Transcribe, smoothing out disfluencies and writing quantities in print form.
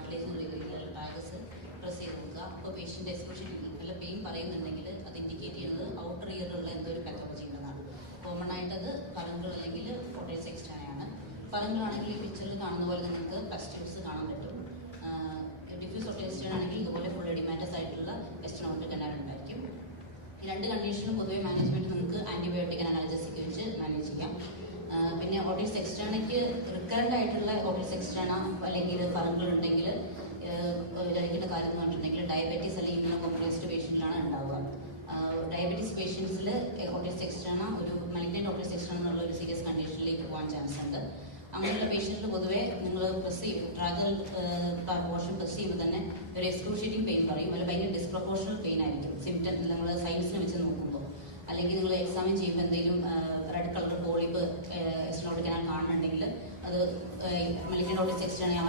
കാർട്ടിലേജിനുള്ളിൽ ടാഗസ് press ചെയ്ത് നോക്കുക. അപ്പോൾ പേഷ്യൻ്റ് എസ്പെഷ്യലി നല്ല പെയിൻ പറയുന്നുണ്ടെങ്കിൽ അത് ഇൻഡിക്കേറ്റ് ചെയ്യുന്നത് ഔട്ടർ ഇയറിലുള്ള എന്തോ ഒരു പാത്തോളജി ഉണ്ടെന്നാണ്. കോമൺ ആയിട്ടത് ഫറങ്കിൾ അല്ലെങ്കിൽ കോട്ടേഴ്സ് എക്സ്ട്രാനയാണ്. ഫറങ്കിളാണെങ്കിൽ ഈ പിക്ചറിൽ കാണുന്ന പോലെ നിങ്ങൾക്ക് പസ്റ്റ്യൂൾസ് കാണാൻ പറ്റും. ഡിഫ്യൂസ് ഓട്ടേസ്റ്റേൺ ആണെങ്കിൽ ഇതുപോലെ ഫുൾ എഡിമാറ്റസ് ആയിട്ടുള്ള വെസ്റ്റേൺ കനാൽ ഉണ്ടായിരിക്കും. ഈ രണ്ട് കണ്ടീഷനും പൊതുവെ മാനേജ്മെന്റ് നമുക്ക് ആന്റിബയോട്ടിക് അനാലജസിക് വെച്ച് മാനേജ് ചെയ്യാം. പിന്നെ ഓട്ടീസ് എക്സ്ട്രാനയ്ക്ക് റിക്കറന്റ് ആയിട്ടുള്ള ഓട്ടീസ് എക്സ്ട്രാന അല്ലെങ്കിൽ ഫറങ്കിൾ ഉണ്ടെങ്കിൽ കഴിക്കേണ്ട കാര്യം എന്ന് പറഞ്ഞിട്ടുണ്ടെങ്കിൽ ഡയബറ്റീസ് അല്ലെങ്കിൽ ഇമ്യൂണോ കോംപ്രമൈസ്ഡ് പേഷ്യൻറ്റിലാണ് ഉണ്ടാവുക. ഡയബറ്റീസ് പേഷ്യൻസിൽ ഓട്ടീസ് എക്സ്ട്രാന ഒരു മലിഗ്നന്റ് ഓട്ടീസ് എക്സ്ട്രാന എന്നുള്ള ഒരു സീരിയസ് കണ്ടീഷനിലേക്ക് പോകാൻ ചാൻസ് ഉണ്ട്. അങ്ങനെയുള്ള പേഷ്യൻറ്റിൽ പൊതുവെ നിങ്ങൾ പ്രസ് ചെയ്യും ട്രാഗൽ പോർഷൻ പ്രസ് ചെയ്യുമ്പോൾ തന്നെ ഒരു എക്സ്ക്രൂഷിയേറ്റിംഗ് പെയിൻ പറയും. അത് ഭയങ്കര ഡിസ്പ്രപ്പോർഷണൽ പെയിൻ ആയിരിക്കും സിംറ്റം നമ്മൾ സൈൻസിനെ വെച്ച് നോക്കുമ്പോൾ. അല്ലെങ്കിൽ നിങ്ങൾ എക്സാമിൻ ചെയ്യുമ്പോൾ എന്തെങ്കിലും red colour polyp extra canal കാണുന്നുണ്ടെങ്കിൽ അത് മലിഗ്നന്റ് ഓട്ടീസ് എക്സ്ട്രാന